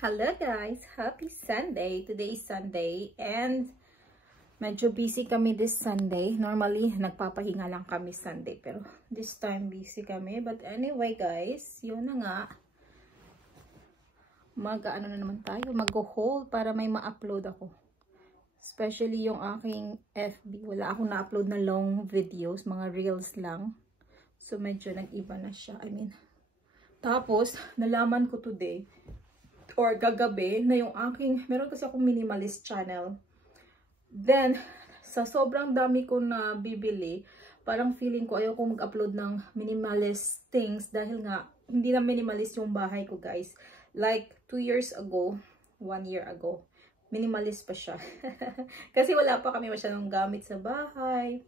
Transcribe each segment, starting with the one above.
Hello guys! Happy Sunday! Today is Sunday and medyo busy kami this Sunday. Normally, nagpapahinga lang kami Sunday pero this time busy kami. But anyway guys, yun na nga. Mag-ano na naman tayo, mag-haul para may ma-upload ako. Especially yung aking FB. Wala akong na-upload na long videos, mga reels lang. So medyo nag-iba na siya. Tapos, nalaman ko today or gagabi na yung aking, meron kasi akong minimalist channel. Then, sa sobrang dami ko na bibili, parang feeling ko ayaw ko mag-upload ng minimalist things dahil nga, hindi na minimalist yung bahay ko guys. Like, 2 years ago, 1 year ago, minimalist pa siya. Kasi wala pa kami masyadong gamit sa bahay.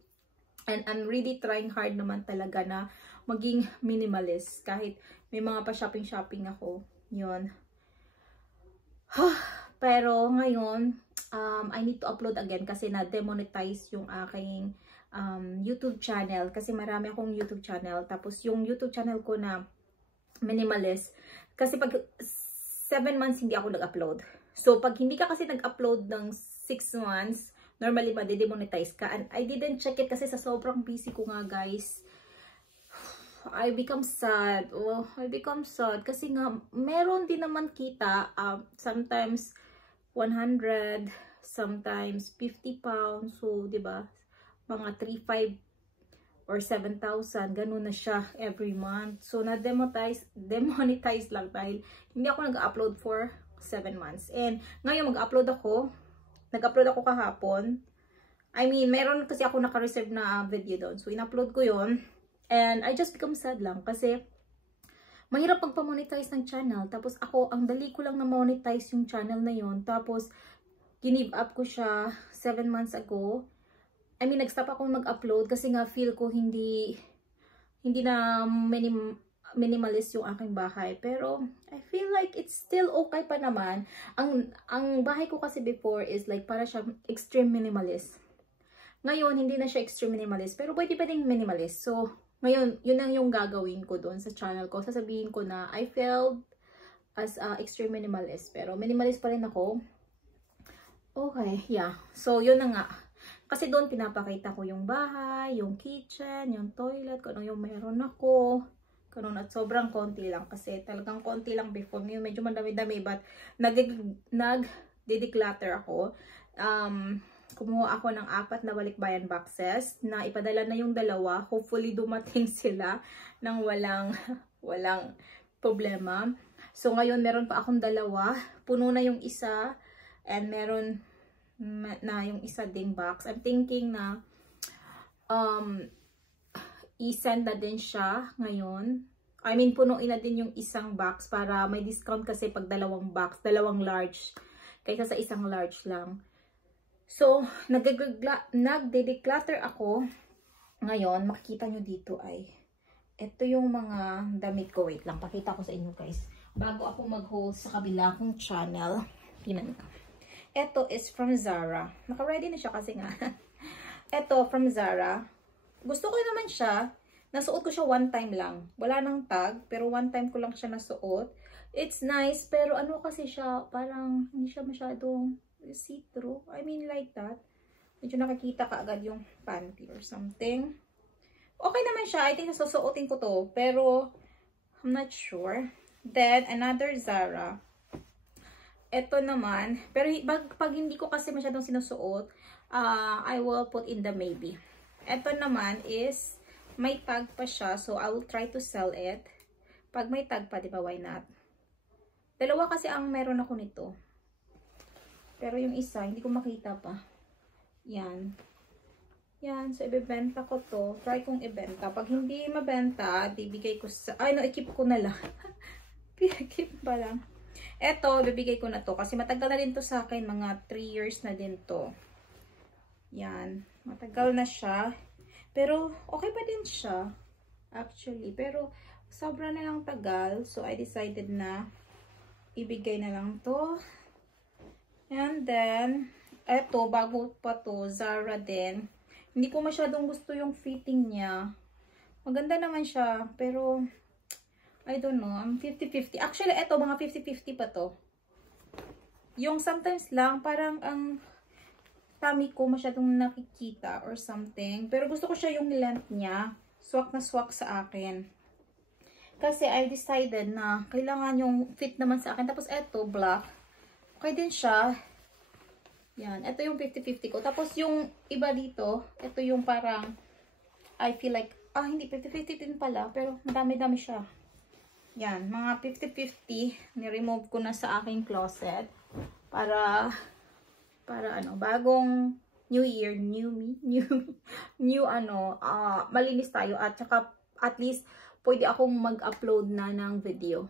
And I'm really trying hard naman talaga na maging minimalist. Kahit may mga pa-shopping ako. Yun. Pero ngayon, I need to upload again kasi na-demonetize yung aking YouTube channel. Kasi marami akong YouTube channel. Tapos yung YouTube channel ko na minimalist. Kasi pag 7 months hindi ako nag-upload. So pag hindi ka kasi nag-upload ng 6 months, normally ma-demonetize ka. And I didn't check it kasi sa sobrang busy ko nga guys. I become sad. Oh, I become sad kasi nga meron din naman kita sometimes 100, sometimes 50 pounds. So, 'di ba? Mga 3,500 or 7,000 ganun na siya every month. So, demonetize lang dahil hindi ako nag-upload for 7 months. And ngayon mag-upload ako. Nag-upload ako kahapon. Meron kasi ako naka-reserve na video doon. So, in-upload ko 'yon. And I just become sad lang kasi mahirap pagpa-monetize ng channel. Tapos ako, ang dali ko lang na monetize yung channel na yon. Tapos, give up ko siya 7 months ago. Nag-stop ako mag-upload kasi nga feel ko hindi na minimalist yung aking bahay. Pero, I feel like it's still okay pa naman. Ang bahay ko kasi before is like para siya extreme minimalist. Ngayon, hindi na siya extreme minimalist. Pero pwede pa ding minimalist. So, ngayon, yun ang yung gagawin ko doon sa channel ko. Sasabihin ko na I failed as extreme minimalist. Pero minimalist pa rin ako. Okay, yeah. So, yun na nga. Kasi doon pinapakita ko yung bahay, yung kitchen, yung toilet, kung ano yung meron ako. Ganun, at sobrang konti lang. Kasi talagang konti lang before. Ngayon, medyo madami-dami. But, nag-declutter ako. Kumuha ako ng 4 na balikbayan boxes na ipadala na yung 2. Hopefully dumating sila ng walang problema. So ngayon meron pa akong 2. Puno na yung isa and meron na yung isa ding box. I'm thinking na i-send na din siya ngayon. Punuin na din yung isang box para may discount kasi pag 2 box, 2 large kaysa sa isang large lang. So, nagde-declutter ako. Ngayon, makikita nyo dito ay, ito yung mga damit ko. Wait lang, pakita ko sa inyo guys. Bago ako mag-haul sa kabila kong channel. Tingnan ko. Ito is from Zara. Naka-ready na siya kasi nga. Ito, from Zara. Gusto ko naman siya. Nasuot ko siya 1 time lang. Wala nang tag, pero 1 time ko lang siya nasuot. It's nice, pero ano kasi siya, parang hindi siya masyadong see-through. Like that. Medyo nakikita ka agad yung panty or something. Okay naman siya. I think nasusuotin ko to. Pero, I'm not sure. Then, another Zara. Ito naman. Pero, pag hindi ko kasi masyadong sinusuot, I will put in the maybe. Ito naman is, may tag pa siya. So, I will try to sell it. Pag may tag pa, diba, why not? 2 kasi ang meron ako nito. Pero yung isa, hindi ko makita pa. Yan. Yan. So, ibebenta ko to. Try kong ibenta. Pag hindi mabenta, bibigay ko sa... i-keep ko na lang. Keep pa lang. Eto, bibigay ko na to. Kasi matagal na din to sa akin. Mga 3 years na din to. Yan. Matagal na siya. Pero, okay pa din siya. Actually. Pero, sobra na lang tagal. So, I decided na ibigay na lang to. And then, eto, bago pa to, Zara din. Hindi ko masyadong gusto yung fitting niya. Maganda naman siya, pero I don't know, I'm 50-50. Actually, eto, mga 50-50 pa to. yung sometimes lang, parang ang tummy ko masyadong nakikita or something. Pero gusto ko siya yung length niya. Swak na swak sa akin. Kasi I decided na kailangan yung fit naman sa akin. Tapos eto, black. Okay din siya. Yan. Ito yung 50-50 ko. Tapos yung iba dito, ito yung parang, I feel like, hindi, 50-50 din pala. Pero madami-dami siya. Yan. Mga 50-50. Ni-remove ko na sa aking closet. Para ano, bagong new year, new ano, malinis tayo at saka at least pwede akong mag-upload na ng video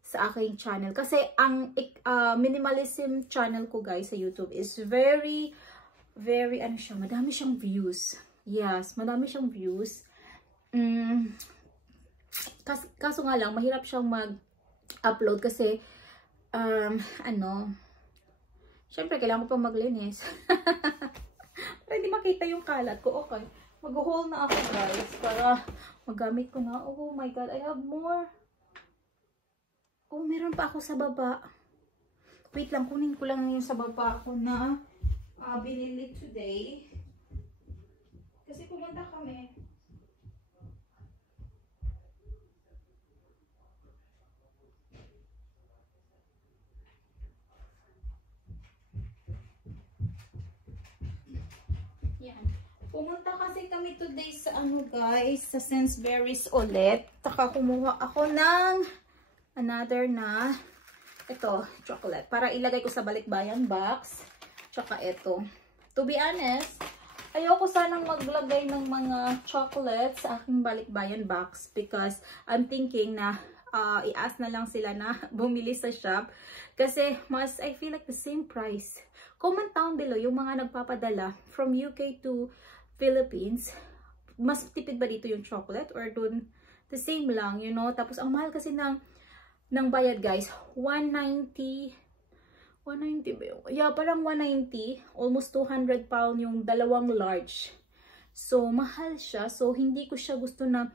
sa aking channel. Kasi ang minimalism channel ko guys sa YouTube is very ano siya, madami siyang views. Yes, madami siyang views. Kaso nga lang, mahirap siyang mag-upload kasi ano, syempre, kailangan ko pa maglinis. Para hindi makita yung kalat ko. Okay. Mag-haul na ako, guys. Para magamit ko na. Oh my God, I have more. Oh, meron pa ako sa baba. Wait lang, kunin ko lang yung sa baba ko na binili today. Kasi pumunta kami. Pumunta kasi kami today sa ano guys, sa Sainsbury's ulit. Taka kumuha ako ng another na ito, chocolate. Para ilagay ko sa balikbayan box. Tsaka ito. To be honest, ayoko sanang maglagay ng mga chocolate sa aking balikbayan box because I'm thinking na i-ask na lang sila na bumili sa shop. Kasi mas, I feel like the same price. Comment down below yung mga nagpapadala from UK to Philippines, mas tipid ba dito yung chocolate or dun the same lang, you know? Tapos ang mahal kasi ng bayad guys, 190 ba yun? Yeah, parang 190, almost 200 pound yung dalawang large. So mahal siya, so hindi ko siya gusto na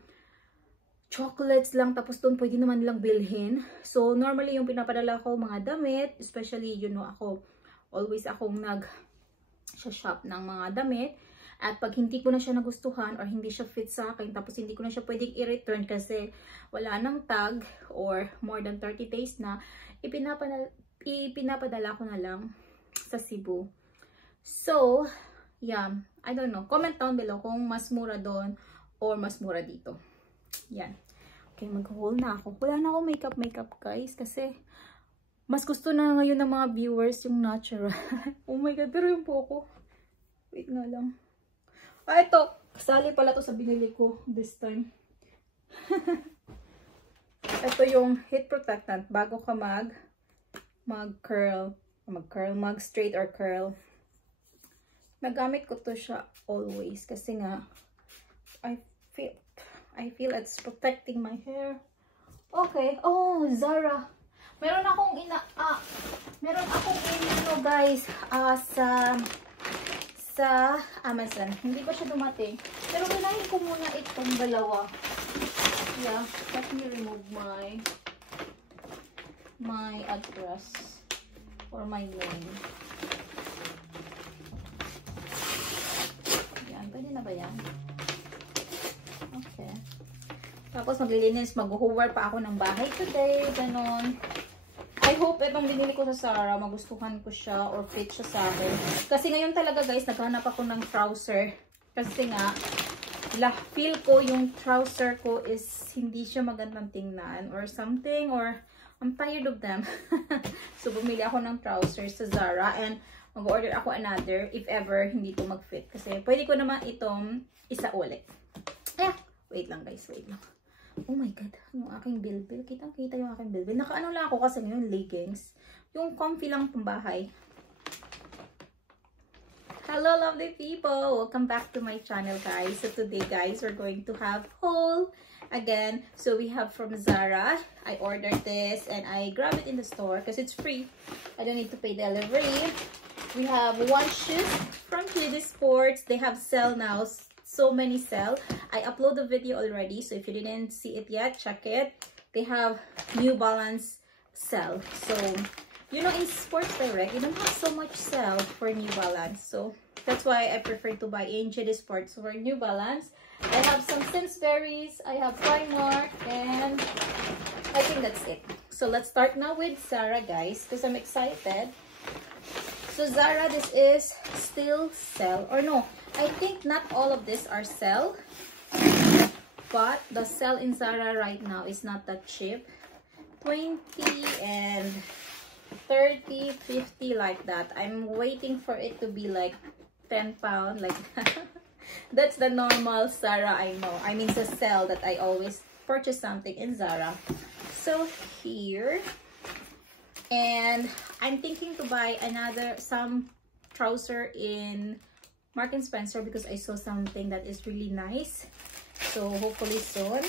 chocolates lang tapos dun pwede naman lang bilhin. So normally yung pinapadala ko mga damit, especially you know ako, always akong nag-shop ng mga damit. At pag hindi ko na siya nagustuhan or hindi siya fit sa akin, tapos hindi ko na siya pwedeng i-return kasi wala nang tag or more than 30 days na, ipinapadala ko na lang sa Cebu. So, yeah, I don't know. Comment down below kung mas mura doon or mas mura dito. Yan. Okay, mag-haul na ako. Wala na ako makeup guys kasi mas gusto na ngayon ng mga viewers yung natural. Oh my God, pero yung po ko. Wait nga lang. Ito. Kasali pala to sa binili ko this time. Ito yung heat protectant bago ka mag-straight or curl. Nagamit ko to siya always kasi nga I feel it's protecting my hair. Okay. Oh, Zara. Meron akong guys sa Amazon. Hindi pa siya dumating. Pero kailangan ko muna itong dalawa. Yeah, let me remove my address or my name. Yan, pwede na ba yan? Okay. Tapos maglilinis, mag-hoover pa ako ng bahay today. Ganon. I hope itong binili ko sa Zara, magustuhan ko siya or fit siya sa akin. Kasi ngayon talaga guys, naghanap ako ng trouser. Kasi nga, feel ko yung trouser ko is hindi siya magandang tingnan or something, or I'm tired of them. So, bumili ako ng trousers sa Zara and mag-order ako another if ever hindi ko mag-fit. Kasi pwede ko naman itong isa ulit. Wait lang guys, wait lang. Oh my God, yung aking bilbil. Kitang-kita yung aking bilbil. Naka-ano lang ako kasi ngayon, leggings. Yung comfy lang pambahay. Hello lovely people! Welcome back to my channel guys. So today guys, we're going to have haul again. So we have from Zara. I ordered this and I grabbed it in the store because it's free. I don't need to pay delivery. We have one shoe from JD Sports. They have sale now. So many sale. I uploaded the video already, so if you didn't see it yet, check it. They have New Balance sale. So You know, in Sports Direct, you don't have so much sale for New Balance. So that's why I prefer to buy in JD Sports for New Balance. I have some Sainsbury's, I have Primark, and I think that's it. So let's start now with Zara, guys, because I'm excited. So Zara, this is still sale, or no, I think not all of this are sale, but the sale in Zara right now is not that cheap. 20 and 30, 50, like that. I'm waiting for it to be like 10 pound, like that. That's the normal Zara I know. I mean, the sale that I always purchase something in Zara. So here, and I'm thinking to buy some trouser in Marks and Spencer because I saw something that is really nice. So hopefully soon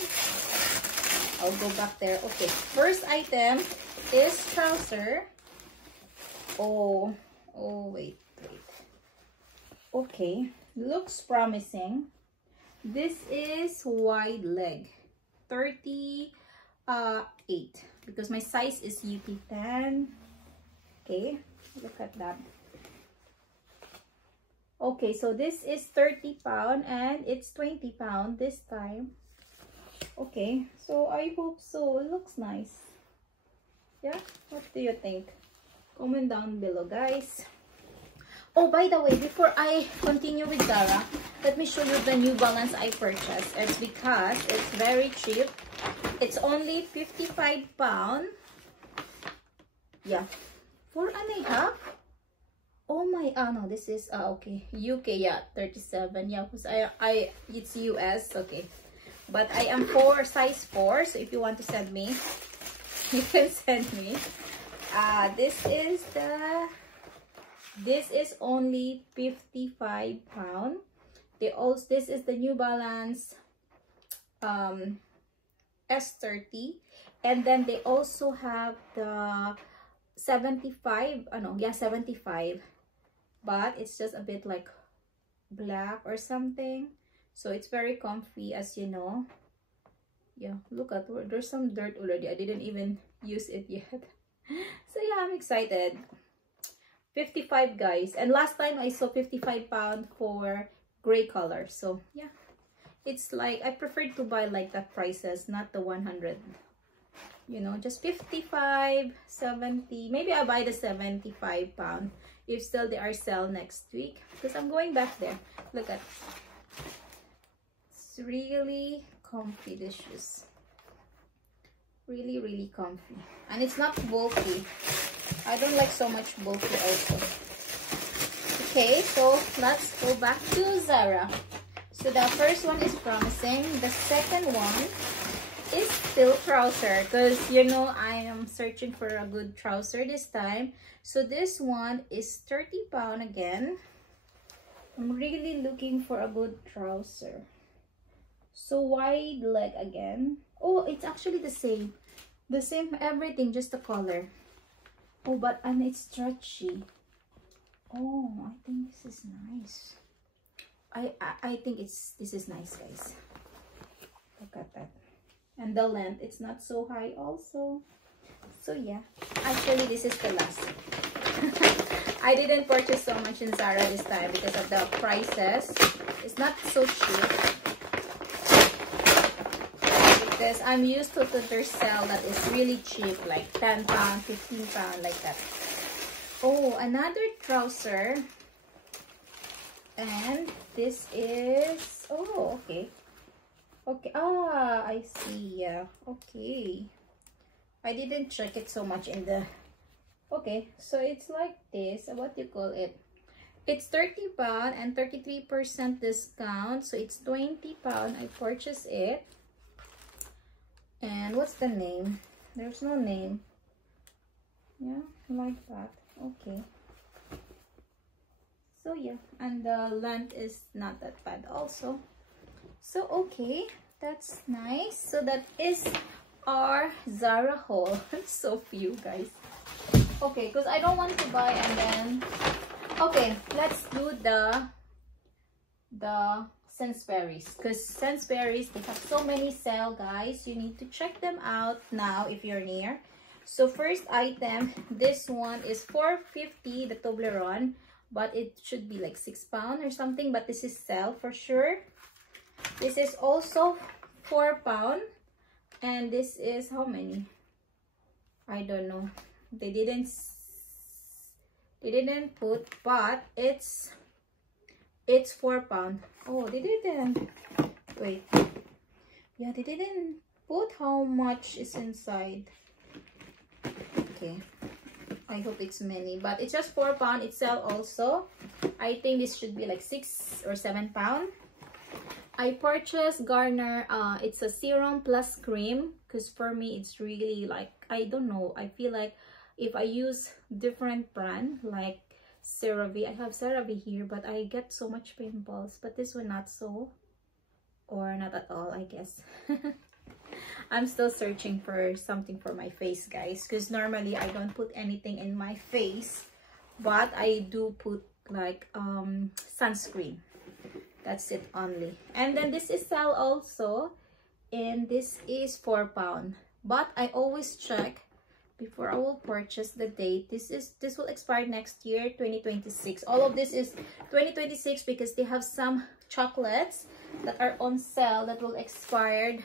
I'll go back there. Okay, first item is trouser. Oh wait. Okay, looks promising. This is wide leg, 38, because my size is UT10. Okay, look at that. Okay, so this is 30 pound and it's 20 pound this time. Okay, so I hope so. It looks nice. Yeah, what do you think? Comment down below, guys. Oh, by the way, before I continue with Zara, let me show you the New Balance I purchased. It's because it's very cheap. It's only 55 pound. Yeah, 4.5. Oh my, no, this is okay, UK. Yeah, 37. Yeah, because it's US. Okay, but I am size 4, so if you want to send me, you can send me. This is only 55 pound. This is the New Balance S30, and then they also have the 75. No, yeah, 75, but it's just a bit like black or something. So it's very comfy, as you know. Yeah, look at where there's some dirt already. I didn't even use it yet. So yeah, I'm excited. 55, guys, and last time I saw 55 pound for gray color. So yeah, it's like I prefer to buy like that prices, not the 100, you know, just 55, 70. Maybe I'll buy the 75 pound if still they are sale next week, because I'm going back there. Look at, it's really comfy, this shoes. Really comfy, and it's not bulky. I don't like so much bulky also. Okay, so let's go back to Zara. So the first one is promising. The second one is still trouser, because you know I am searching for a good trouser this time. So this one is 30 pound again. I'm really looking for a good trouser. So wide leg again. Oh, it's actually the same everything, just the color. Oh, but and it's stretchy. Oh, I think this is nice. I think this is nice, guys. Look at that. And the length, it's not so high also. So yeah, actually this is the last. I didn't purchase so much in Zara this time because of the prices. It's not so cheap, because I'm used to their sale that is really cheap, like 10 pound, 15 pound, like that. Oh, another trouser. And this is, oh, okay. Okay, I see. Yeah, okay. I didn't check it so much in the, okay, so it's like this. What do you call it? It's 30 pound and 33% discount, so it's 20 pound. I purchased it. And what's the name? There's no name. Yeah, like that. Okay. So yeah, and the length is not that bad also. So okay, that's nice. So that is our Zara haul. So few, guys. Okay, because I don't want to buy and then, okay, let's do the Sainsbury's, because Sainsbury's, they have so many sale, guys. You need to check them out now if you're near. So first item, this one is $4.50, the Toblerone, but it should be like £6 or something, but this is sell for sure. This is also £4, and this is how many? I don't know. They didn't put, but it's £4. Oh, they didn't. Wait. Yeah, they didn't put how much is inside. Okay. I hope it's many, but it's just £4. It sell also. I think this should be like £6 or £7. I purchased Garnier. It's a serum plus cream, because for me it's really like, I don't know, I feel like if I use different brand like CeraVe, I have CeraVe here, but I get so much pimples, but this one not so, or not at all, I guess. I'm still searching for something for my face, guys, because normally I don't put anything in my face, but I do put like sunscreen. That's it only. And then this is sell also, and this is £4. But I always check before I will purchase the date. This will expire next year, 2026. All of this is 2026 because they have some chocolates that are on sale that will expire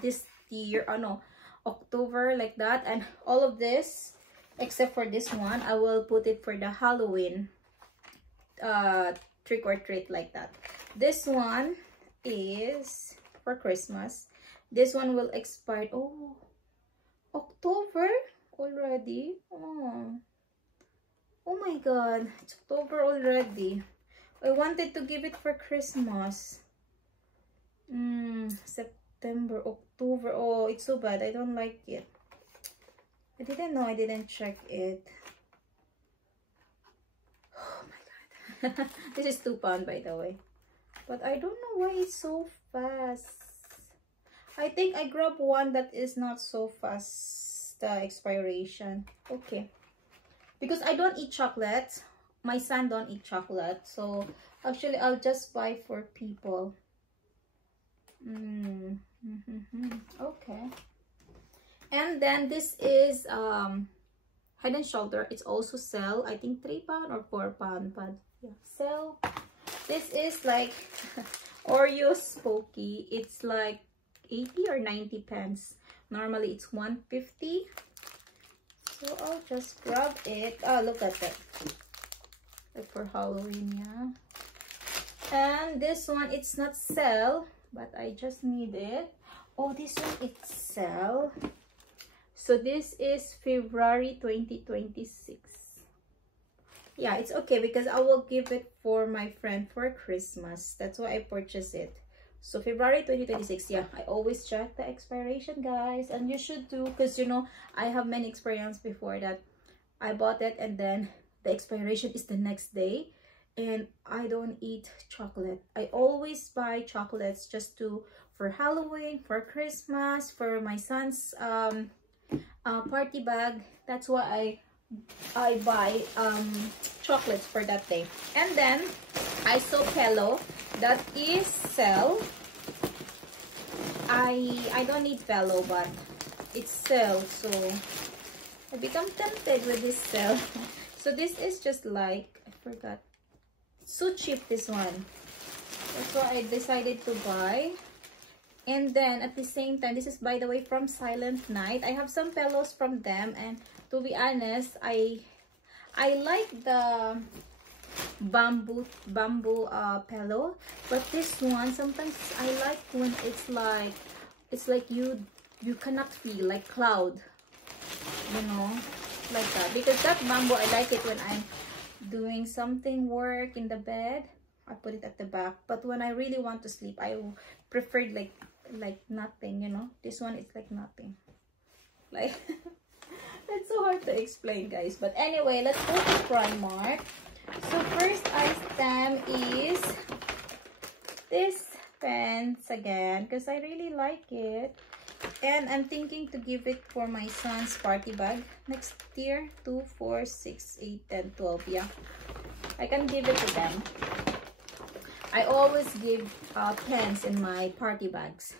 this year, oh no, October, like that. And all of this except for this one, I will put it for the Halloween trick or treat, like that. This one is for Christmas. This one will expire, oh, October already. Oh my god, it's October already. I wanted to give it for Christmas. September, October. Oh, it's so bad. I don't like it. I didn't know. I didn't check it. Oh my god. This is £2, by the way. But I don't know why it's so fast. I think I grabbed one that is not so fast, the expiration. Okay. Because I don't eat chocolate. My son don't eat chocolate. So, actually, I'll just buy for people. Okay. And then this is Head and Shoulder. It's also sell. I think £3 or £4. But yeah, sell. This is like Oreo Spooky. It's like 80 or 90 pence. Normally it's 150. So I'll just grab it. Oh, look at that. Like for Halloween, yeah. And this one, it's not sell, but I just need it. Oh, this one it's sell. So this is February 2026. Yeah, it's okay because I will give it for my friend for Christmas. That's why I purchased it. So February 2026, yeah, I always check the expiration, guys, and you should do, because you know I have many experience before that I bought it and then the expiration is the next day, and I don't eat chocolate. I always buy chocolates just for Halloween, for Christmas, for my son's party bag. That's why I buy chocolates for that day. And then I saw Pello that is sell. I don't need Pello, but it's sell, so I become tempted with this sell. So this is just like, I forgot, it's so cheap, this one. That's why I decided to buy. And then at the same time, this is, by the way, from Silent Night. I have some pillows from them, and to be honest, I like the bamboo pillow, but this one sometimes I like when it's like you cannot feel like cloud, you know, like that. Because that bamboo, I like it when I'm doing something work in the bed. I put it at the back, but when I really want to sleep, I prefer like nothing, you know. This one is like nothing, like it's so hard to explain, guys. But anyway, let's go to Primark. So first item is this pants again, because I really like it, and I'm thinking to give it for my son's party bag next year. 2, 4, 6, 8, 10, 12. Yeah, I can give it to them. I always give pens in my party bags.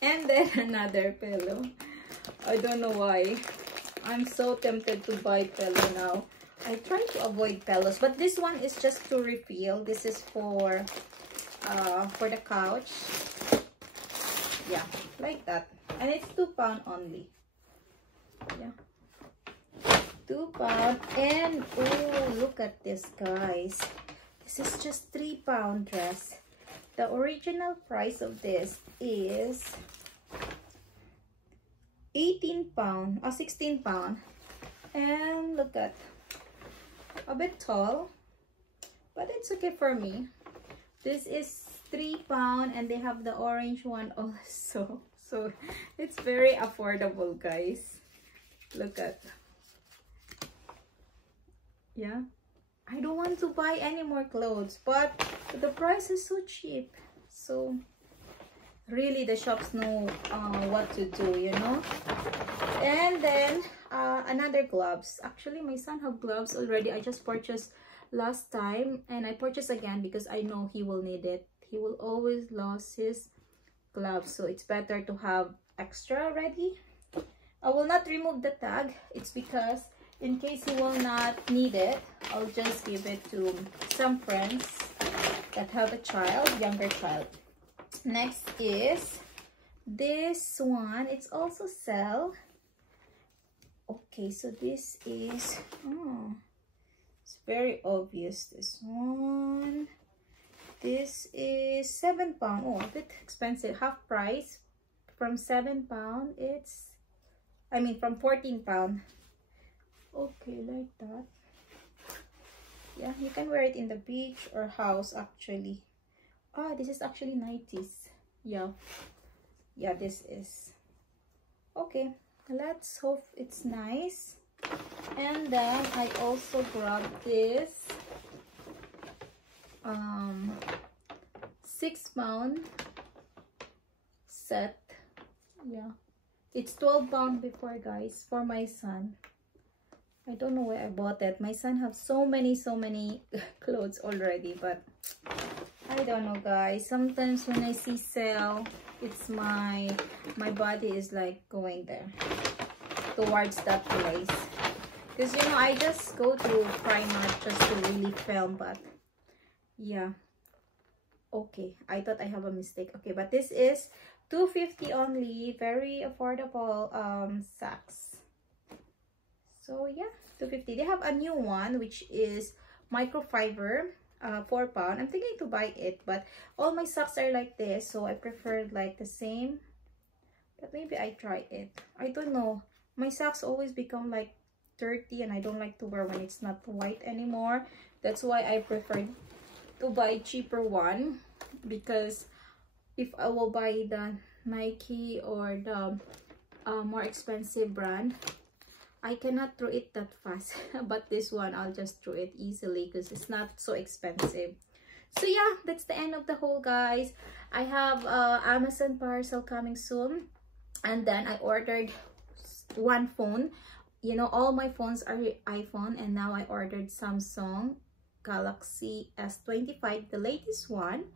And then another pillow. I don't know why. I'm so tempted to buy Pelo now. I try to avoid Pelos, but this one is just to refill. This is for the couch. Yeah, like that. And it's £2 only. Yeah. £2. And oh, look at this, guys. This is just £3 dress. The original price of this is £18 or £16. And look at, a bit tall, but it's okay for me. This is £3 and they have the orange one also. So it's very affordable, guys. Look at. Yeah. I don't want to buy any more clothes, but the price is so cheap. So really the shops know what to do, you know. And then another gloves. Actually, my son have gloves already. I just purchased last time and I purchased again because I know he will need it. He will always lose his gloves, so it's better to have extra ready. I will not remove the tag. It's because in case he will not need it, I'll just give it to some friends that have a child, younger child. Next is this one. It's also sell. Okay, so this is, oh, it's very obvious, this one. This is £7. Oh, a bit expensive, half price. From £7, it's, I mean from £14. Okay, like that. Yeah, you can wear it in the beach or house actually. Ah, this is actually 90s. Yeah, this is okay. Let's hope it's nice. And then I also grabbed this £6 set. Yeah, it's £12 before, guys, for my son. I don't know where I bought it. My son has so many clothes already, but I don't know, guys. Sometimes when I see sale, it's my body is like going there towards that place. Because, you know, I just go to Primark just to really film, but yeah. Okay, I thought I have a mistake. Okay, but this is $2.50 only. Very affordable socks. So yeah, $2.50. They have a new one which is microfiber, £4. I'm thinking to buy it, but all my socks are like this, so I prefer like the same. But maybe I try it. I don't know. My socks always become like dirty and I don't like to wear when it's not white anymore. That's why I prefer to buy cheaper one, because if I will buy the Nike or the more expensive brand, I cannot throw it that fast. But this one, I'll just throw it easily because it's not so expensive. So yeah, that's the end of the haul, guys. I have Amazon parcel coming soon. And then I ordered one phone. You know, all my phones are iPhone. And now I ordered Samsung Galaxy S25, the latest one.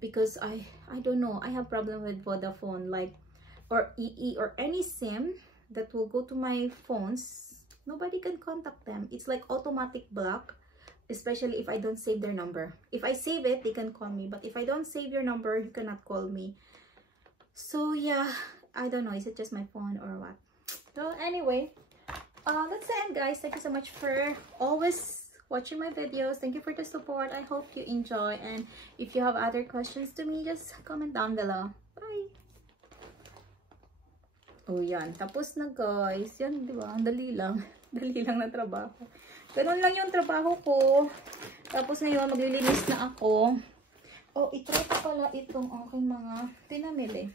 Because I don't know, I have problem with Vodafone, like, or EE or any SIM that will go to my phones. Nobody can contact them. It's like automatic block, especially if I don't save their number. If I save it, they can call me, but if I don't save your number, you cannot call me. So yeah, I don't know, is it just my phone or what? So anyway, that's the end, guys. Thank you so much for always watching my videos. Thank you for the support. I hope you enjoy, and if you have other questions to me, just comment down below. Bye! Oh, yan. Tapos na, guys. Yan, di ba? Ang dali lang. Dali lang na trabaho. Ganun lang yung trabaho ko. Tapos ngayon, maglilinis na ako. Oh, itry ko pala itong aking mga pinamili.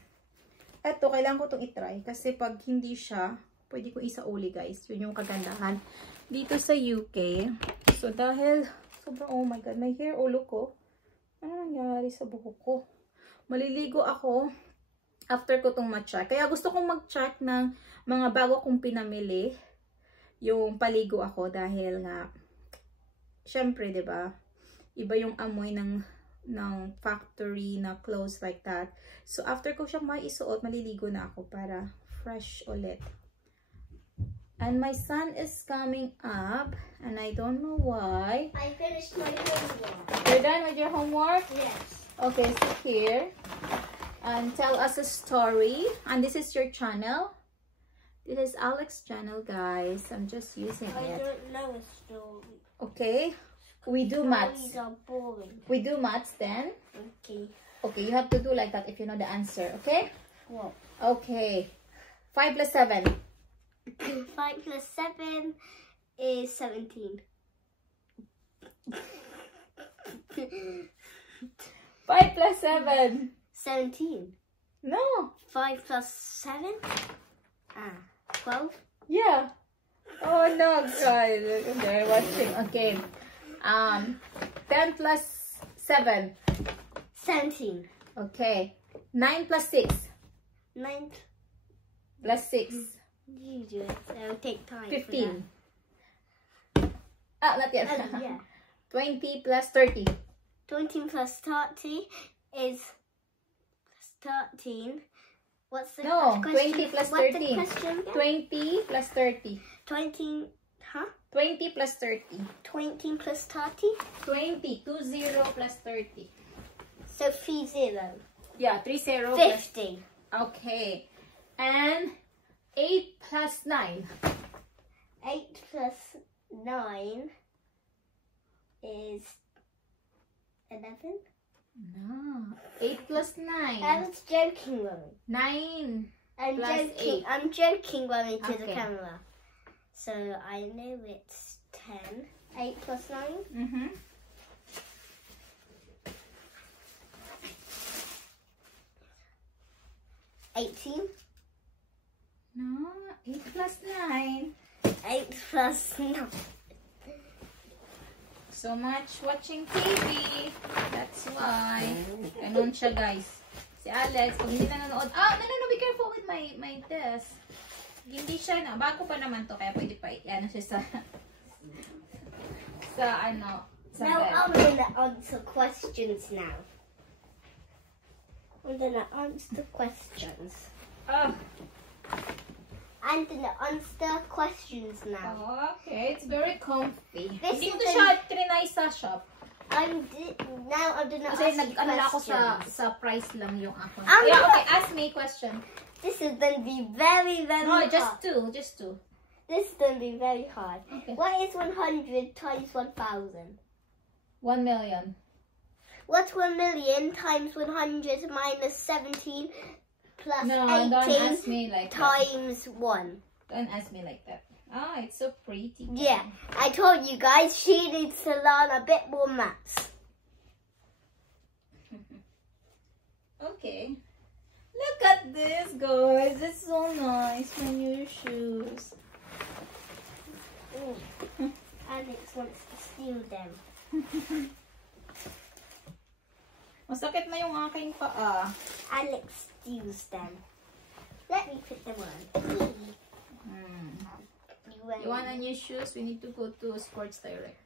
Eto, kailangan ko itong itry. Kasi pag hindi siya, pwede ko isauli, guys. Yun yung kagandahan dito sa UK. So, dahil sobrang, oh my God, may hair ulo ko. Ano nangyari sa buhok ko? Maliligo ako after ko itong ma-check. Kaya gusto kong mag-check ng mga bago kong pinamili. Yung paligo ako dahil nga, syempre, diba? Iba yung amoy ng factory na clothes like that. So, after ko siyang maisuot, maliligo na ako para fresh ulit. And my son is coming up, and I don't know why. I finished my homework. You're done with your homework? Yes. Okay, sit here and tell us a story. And this is your channel. This is Alex's channel, guys. I'm just using I it. don't know a story. Okay, we do maths. Stories are boring. We do maths then. Okay. Okay, you have to do like that if you know the answer, okay? What? Okay. 5 plus 7. 5 plus 7 is 17. 5 plus 7. 17. No. 5 plus 7? 12. Yeah. Oh no, guys. They're watching. Okay. 10 plus 7. 17. Okay. 9 plus 6. 9. Plus 6. You do it. It'll take time. 15. Ah, not yet. Yeah. 20 plus 30. 20 plus 30 is 13. What's the No, question? 20 plus What's 13. the question again? 20 plus 30. 20, huh? 20 plus 30. 20 plus 30? 20. 20 plus 30. So 30. Yeah, 30 plus 50. Okay. And 8 plus 9. 8 plus 9 is 11? No. 8 plus 9. I was joking, Mommy. 9. I'm Plus joking. 8. I'm joking, Mommy, to the Okay. camera. So I know it's 10. 8 plus 9? Mm-hmm. 18. No. 8 plus 9. 8 plus 9. So much watching TV. That's why. Ganun siya, guys. Si Alex, pag hindi nanonood. Ah, no, be careful with my desk. Hindi siya na. Bago pa naman to, kaya pwede pa. Ano siya sa ano. Sa Now bed. I'm gonna answer questions now. I'm gonna answer questions. Oh, I'm gonna answer questions now. okay. It's very comfy. This Hindi is ko to the- siya trinay sa shop. Now I'm gonna Kasi ask you nag-ano ako questions. sa price lang yung ako. I'm Yeah, not- okay. Ask me a question. This is gonna be very, very No, hard. just two. Just two. This is gonna be very hard. Okay. What is 100 times 1,000? 1 million. What's 1,000,000 times 100 minus 17 plus No, don't 18 ask me like that. times 1? Don't ask me like that. Ah, it's so pretty. Yeah, I told you guys she needs to learn a bit more maths. Okay. Look at this, guys. It's so nice. My new shoes. Alex wants to steal them. Masakit na yung aking paa. Alex steals them. Let me put them on. You want a new shoes? We need to go to Sports Direct.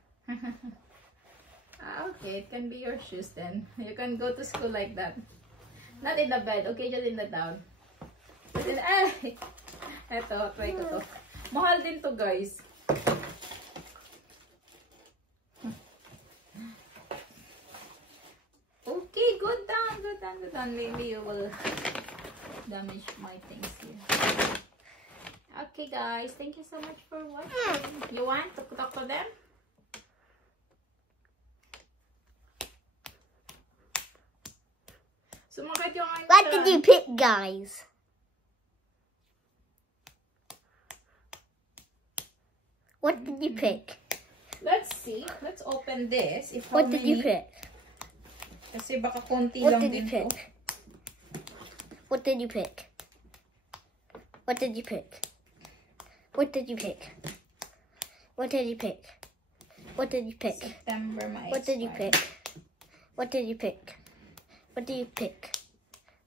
Okay, it can be your shoes then. You can go to school like that. Not in the bed, okay? Just in the down. Eto, try ko to. Mahal din to, guys. Okay, good down, good down, good down. Maybe you will damage my things here. Okay, guys. Thank you so much for watching. You want to talk to them? Sumakit yung aking What did you pick, guys? What did you pick? Let's see. Let's open this. If how What did you many- pick? Kasi baka konti What lang did you din pick? to. What did you pick? What did you pick? What did you pick? What did you pick? What did you pick? September ma What did you expire. pick? What did you pick? What do you pick?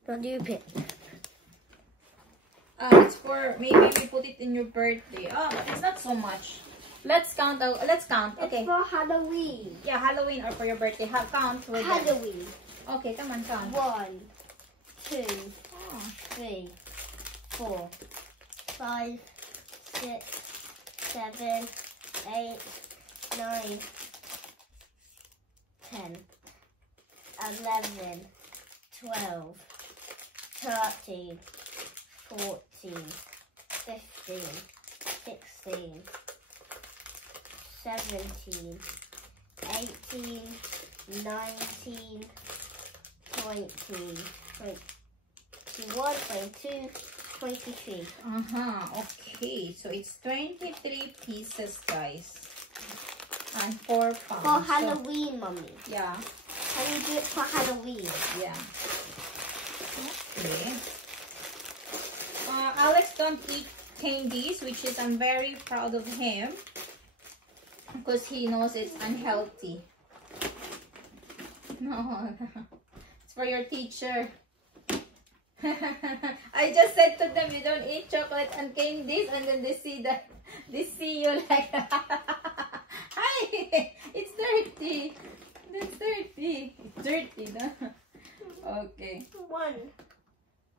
What do you pick? It's for maybe we put it in your birthday. Oh, but it's not so much. Let's count. Let's count. Okay. It's for Halloween. Yeah, Halloween or for your birthday. Count. With them. Halloween. Okay, come on, count. 1, 2, Oh. 3, 4, 5, 6, 7, 8, 9, 10, 11, 12, 13, 14, 15, 16, 17, 18, 19, 20, 21, 22, 23. Okay, so it's 23 pieces, guys. And 4 pounds. For Halloween, Mommy. Yeah. Can you do it for Halloween? Yeah. Okay. Alex don't eat candies, which is I'm very proud of him because he knows it's unhealthy. No, it's for your teacher. I just said to them, you don't eat chocolate and candies, and then they see you like, hi, it's dirty. That's dirty. It's dirty, no? Okay. 1.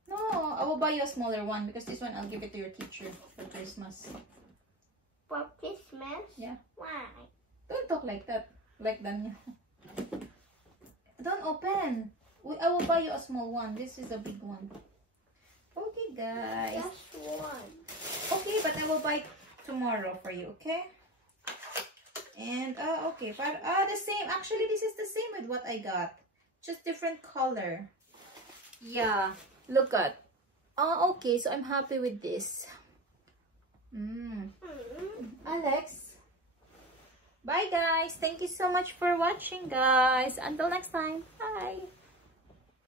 No, I will buy you a smaller one because this one I'll give it to your teacher for Christmas. For Christmas? Yeah. Why? Don't talk like that. Like Danya. Don't open. I will buy you a small one. This is a big one. Okay, guys. Just 1. Okay, but I will buy tomorrow for you, okay? And, okay. But, the same. Actually, this is the same with what I got. Just different color. Yeah. Look at. Oh, okay. So, I'm happy with this. Alex. Bye, guys. Thank you so much for watching, guys. Until next time. Bye.